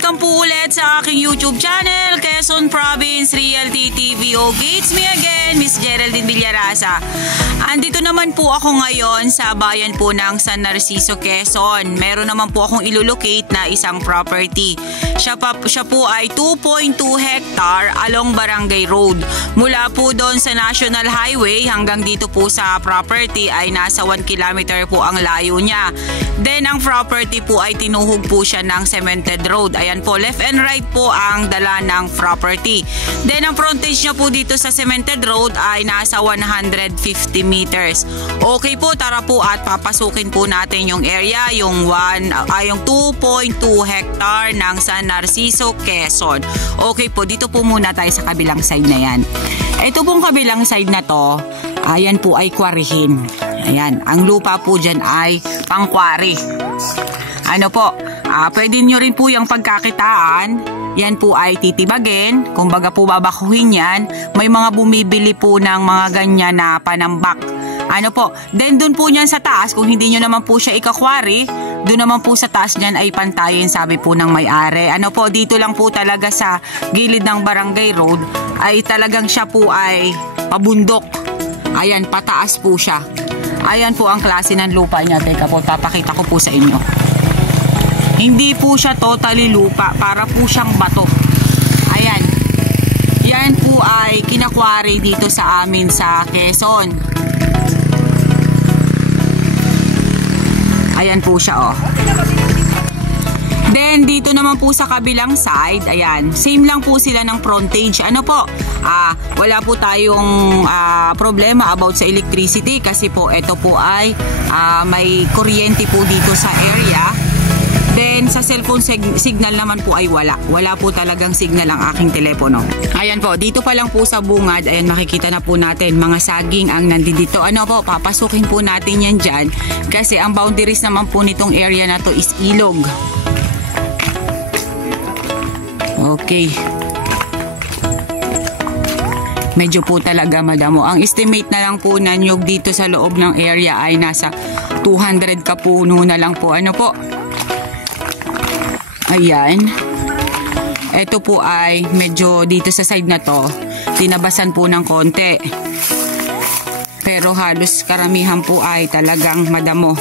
welcome po ulit sa aking YouTube channel, Quezon Province Realty TV. It's me again, Miss Geraldine Villarasa. Andito naman po ako ngayon sa bayan po ng San Narciso, Quezon. Meron naman po akong ilolocate na isang property. Siya po ay 2.2 hectare along Barangay Road. Mula po doon sa National Highway hanggang dito po sa property ay nasa 1 kilometer po ang layo niya. Then ang property po ay tinuhog po siya ng cemented road. Ayan po, left and right po ang dala ng property. Then ang frontage niya po dito sa cemented road ay nasa 150 meters. Okay po, tara po at papasukin po natin yung area, yung 2.2 hectare ng San Narciso, Quezon. Okay po, dito po muna tayo sa kabilang side na yan. Ito pong kabilang side na to, ayan po ay kwarihin. Ayan, ang lupa po dyan ay pangkwari. Ano po, pwede nyo rin po yung pagkakitaan. Yan po ay titibagin. Kung baga po babakuhin yan, may mga bumibili po ng mga ganyan na panambak. Ano po, then dun po niyan sa taas, kung hindi nyo naman po siya ikakwari, dun naman po sa taas niyan ay pantayin, sabi po ng may-ari. Ano po, dito lang po talaga sa gilid ng Barangay Road, ay talagang siya po ay pabundok. Ayan, pataas po siya. Ayan po ang klase ng lupa niya. Teka po, papakita ko po sa inyo. Hindi po siya totally lupa, para po siyang bato. Ayan. Yan po ay kinakwari dito sa amin sa Quezon. Ayan po siya, oh. Then dito naman po sa kabilang side, ayan, same lang po sila ng frontage. Ano po, wala po tayong problema about sa electricity kasi po ito po ay may kuryente po dito sa area. Then sa cellphone signal naman po ay wala po talagang signal ang aking telepono. Ayan po, dito pa lang po sa bungad, ayan, makikita na po natin mga saging ang nandito. Ano po, papasukin po natin yan dyan kasi ang boundaries naman po nitong area na to is ilog. Okay. Medyo po talaga madamo. Ang estimate na lang po na nyug dito sa loob ng area ay nasa 200 kapuno na lang po. Ano po? Ayan. Ito po ay medyo dito sa side na to, tinabasan po ng konti. Pero halos karamihan po ay talagang madamo.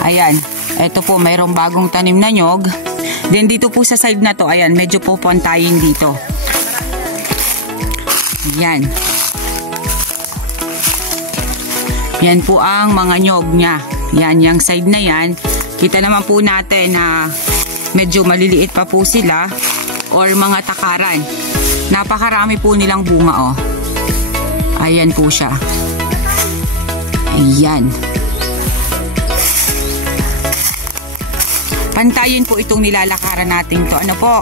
Ayan. Ito po, mayroong bagong tanim na nyog. Then dito po sa side na to, ayan, medyo po pantayin dito. Ayan. Yan po ang mga nyog niya. Yan, yung side na yan. Kita naman po natin na medyo maliliit pa po sila or mga takaran. Napakarami po nilang bunga, oh. Ayan po siya. Ayan. Pantayin po itong nilalakaran natin to. Ano po?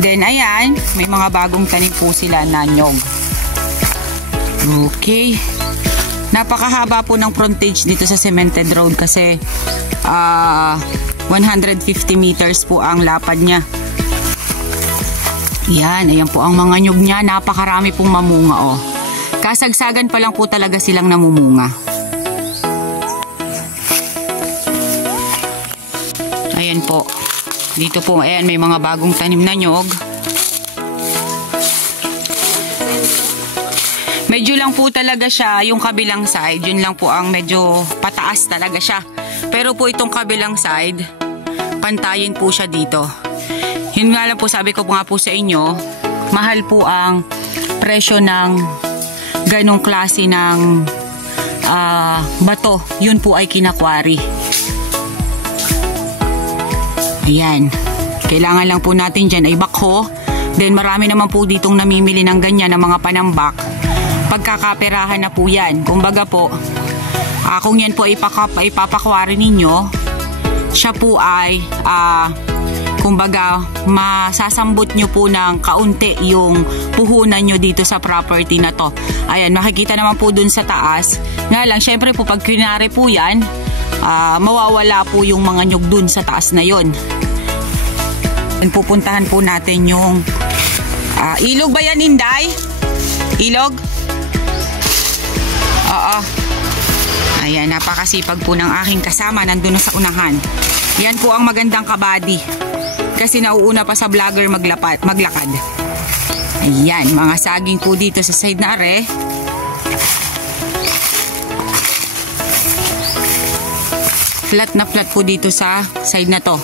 Then, ayan, may mga bagong tanim po sila na nyog. Okay. Napakahaba po ng frontage dito sa cemented road kasi 150 meters po ang lapad niya. Yan, ayan po ang mga nyog niya. Napakarami pong mamunga, oh. Kasagsagan pa lang po talaga silang namumunga. Ayan po. Dito po, ayan, may mga bagong tanim na nyog. Medyo lang po talaga siya, yung kabilang side, yun lang po ang medyo pataas talaga siya. Pero po itong kabilang side, pantayin po siya dito. Yun nga lang po, sabi ko nga po sa inyo, mahal po ang presyo ng ganong klase ng bato. Yun po ay kinakwari. Ayan. Kailangan lang po natin dyan ay bakho. Then marami naman po ditong namimili ng ganyan ng mga panambak. Pagkakaperahan na po yan. Kumbaga po, kung yan po ipapakwari ninyo, siya po ay kumbaga masasambot nyo po ng kaunti yung puhunan nyo dito sa property na to. Ayan, makikita naman po dun sa taas. Nga lang, syempre po pag kinari po yan, mawawala po yung mga nyug dun sa taas na yon. Pupuntahan po natin yung ilog ba yan, Inday? Ilog? Oo. Ayan, napakasipag po ng aking kasama, nandun na sa unahan. Yan po ang magandang kabady. Kasi nauuna pa sa vlogger maglakad. Ayan, mga saging po dito sa side na are. Flat na flat po dito sa side na to.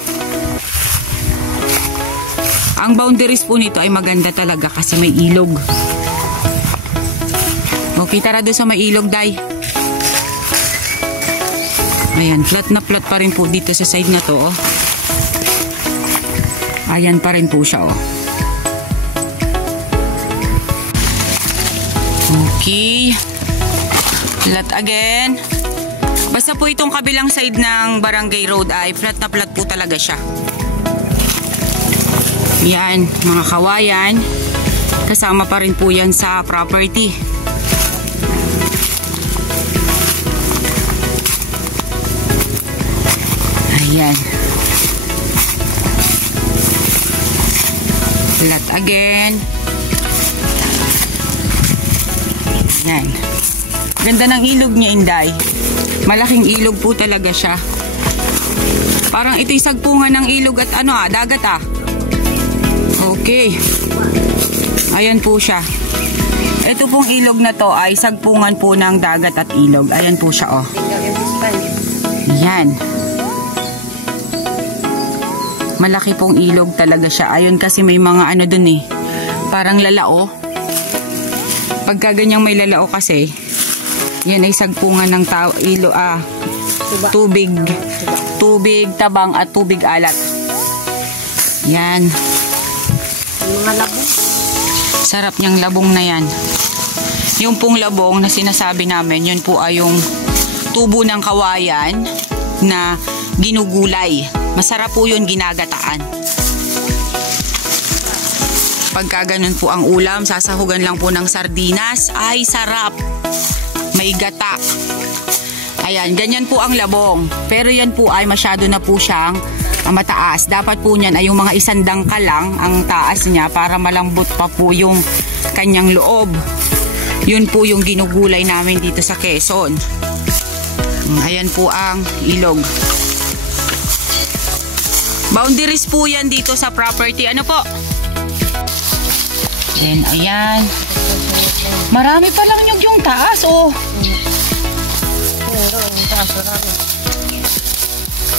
Ang boundaries po nito ay maganda talaga kasi may ilog. Okay, tara doon sa may ilog, Day. Ayan, flat na flat pa rin po dito sa side na to, oh. Ayan pa rin po siya, oh. Okay. Flat again. Basta po itong kabilang side ng Barangay Road ay flat na flat po talaga siya. Yan, mga kawayan. Kasama pa rin po yan sa property. Ayan. Flat again. Ayan. Ganda ng ilog niya, Inday. Malaking ilog po talaga siya. Parang ito'y sagpungan ng ilog at dagat ah. Okay. Ayan po siya. Ito pong ilog na to ay sagpungan po ng dagat at ilog. Ayan po siya, oh. Ayan. Malaki pong ilog talaga siya. Ayun kasi may mga dun eh. Parang lalao. Pagka ganyang may lalao kasi, yan ay sagpungan ng tubig. Tubig, tabang at tubig alat. Yan. Mga labong. Sarap niyang labong na yan. Yung pong labong na sinasabi namin, yun po ay yung tubo ng kawayan na ginugulay. Masarap po yun ginagataan. Pagka ganun po ang ulam, sasahugan lang po ng sardinas, ay sarap. May gata. Ayan, ganyan po ang labong. Pero yan po ay masyado na po siyang mataas. Dapat po niyan ay yung mga 1 dangkal lang ang taas niya para malambot pa po yung kanyang loob. Yun po yung ginugulay namin dito sa Quezon. Ayan po ang ilog. Boundaries po yan dito sa property. Ano po? Ayan. Marami pa lang yung taas, oh.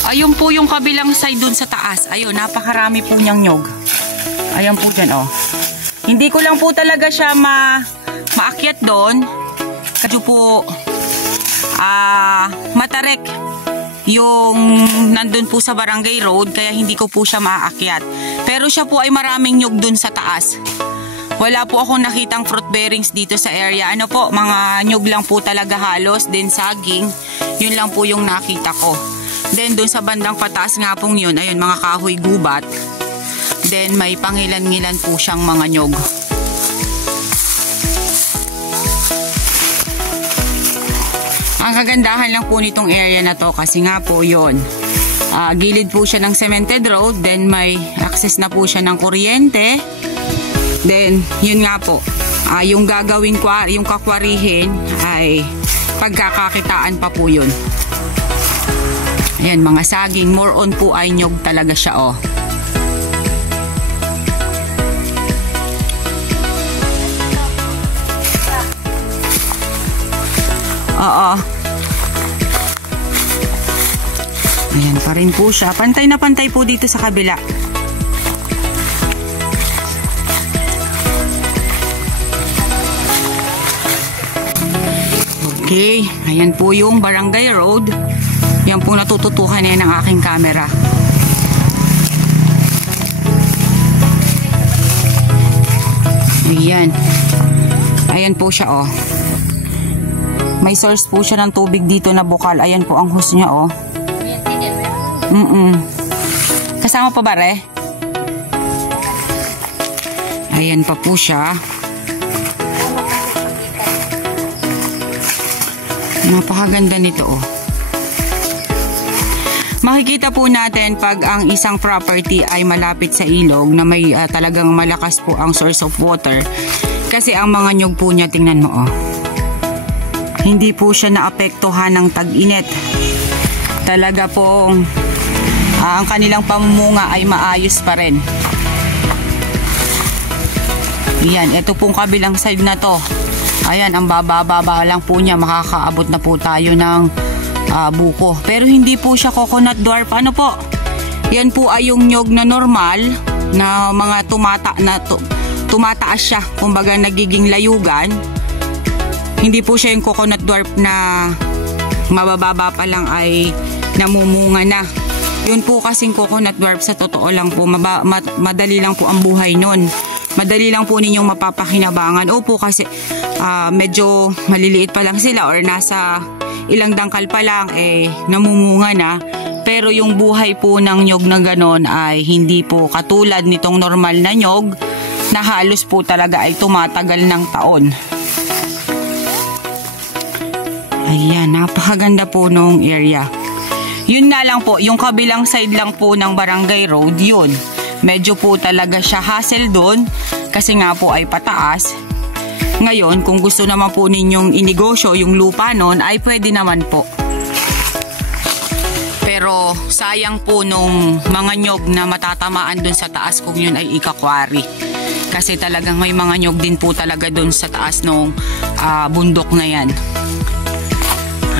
Ayun po yung kabilang side dun sa taas. Ayun, napakarami po niyang nyog. Ayan po dyan, oh. Hindi ko lang po talaga siya maakyat doon. Kasi po, matarek yung nandun po sa Barangay Road, kaya hindi ko po siya maakyat. Pero siya po ay maraming nyog dun sa taas. Wala po akong nakitang fruit bearings dito sa area. Ano po, mga nyog lang po talaga halos, then saging. Yun lang po yung nakita ko. Then dun sa bandang pataas nga pong yun, ayun, mga kahoy gubat. Then may pangilan-ngilan po siyang mga nyog. Ang kagandahan lang po nitong area na to kasi nga po yun. Gilid po siya ng cemented road, then may access na po siya ng kuryente. Then, yun nga po, yung gagawin yung kakwarihin ay pagkakakitaan pa po yun. Ayan, mga saging, more on po ay nyog talaga siya, oh. Oo. Ayan pa rin po siya. Pantay na pantay po dito sa kabila. Okay, ayan po yung Barangay Road. Yan po natututukan yan ng aking camera. Ayan. Ayan po siya, oh. May source po siya ng tubig dito na bukal. Ayan po ang hose niya, oh. Kasama pa ba, re? Ayan pa po siya. Napakaganda nito, oh. Makikita po natin pag ang isang property ay malapit sa ilog na may talagang malakas po ang source of water. Kasi ang mga nyog po niya, tingnan mo, oh. Hindi po siya naapektuhan ng tag-init. Talaga pong ang kanilang pamumunga ay maayos pa rin. Yan, ito pong kabilang side na to. Ayan, ang baba-baba lang po niya, makakaabot na po tayo ng buko. Pero hindi po siya coconut dwarf. Ano po? Yan po ay yung nyog na normal na mga tumataas siya, kumbaga nagiging layugan. Hindi po siya yung coconut dwarf na mabababa pa lang ay namumunga na. Yun po kasing coconut dwarf, sa totoo lang po, madali lang po ang buhay nun. Madali lang po ninyong mapapakinabangan. Opo, kasi medyo maliliit pa lang sila or nasa ilang dangkal pa lang, namumunga na. Pero yung buhay po ng nyog na ganon ay hindi po katulad nitong normal na nyog na halos po talaga ay tumatagal ng taon. Ayan, napakaganda po nung area. Yun nga lang po, yung kabilang side lang po ng Barangay Road, yun. Medyo po talaga siya hassle doon kasi nga po ay pataas. Ngayon, kung gusto naman po ninyong inegosyo yung lupa nun, ay pwede naman po. Pero sayang po nung mga nyog na matatamaan doon sa taas kung yun ay ikakwari. Kasi talagang may mga nyog din po talaga doon sa taas nung bundok na yan.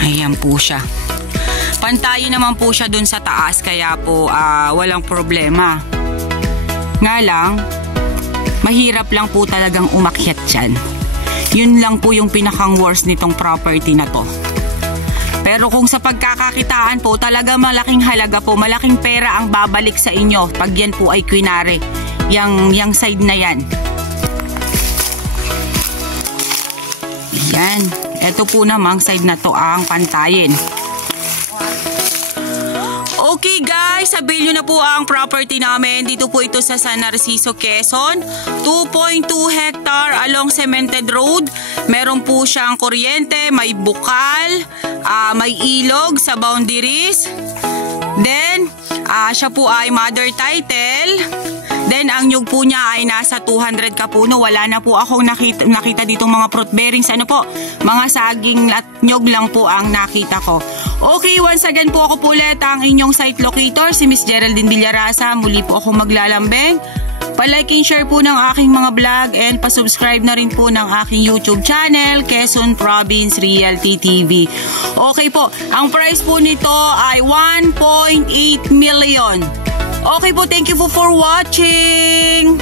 Ayan po siya. Pantayin naman po siya dun sa taas, kaya po walang problema. Nga lang, mahirap lang po talagang umakyat dyan. Yun lang po yung pinakang worst nitong property na to. Pero kung sa pagkakakitaan po, talaga malaking halaga po, malaking pera ang babalik sa inyo pag yan po ay kwinare. Yang side na yan. Yan. Ito po namang side na to ang pantayin. Okay guys, sabihin nyo na po ang property namin. Dito po ito sa San Narciso, Quezon. 2.2 hectare along Cemented Road. Meron po siyang kuryente, may bukal, may ilog sa boundaries. Then, siya po ay mother title. Then, ang nyug po niya ay nasa 200 kapuno. Wala na po akong nakita ditong mga fruit bearings. Ano po? Mga saging at nyug lang po ang nakita ko. Okay, once again po ako po ulit ang inyong site locator, si Miss Geraldine Villarasa. Muli po ako maglalambing. Pa-like and share po ng aking mga vlog and pa-subscribe na rin po ng aking YouTube channel, Quezon Province Realty TV. Okay po, ang price po nito ay 1.8 million. Okay po, thank you po for watching.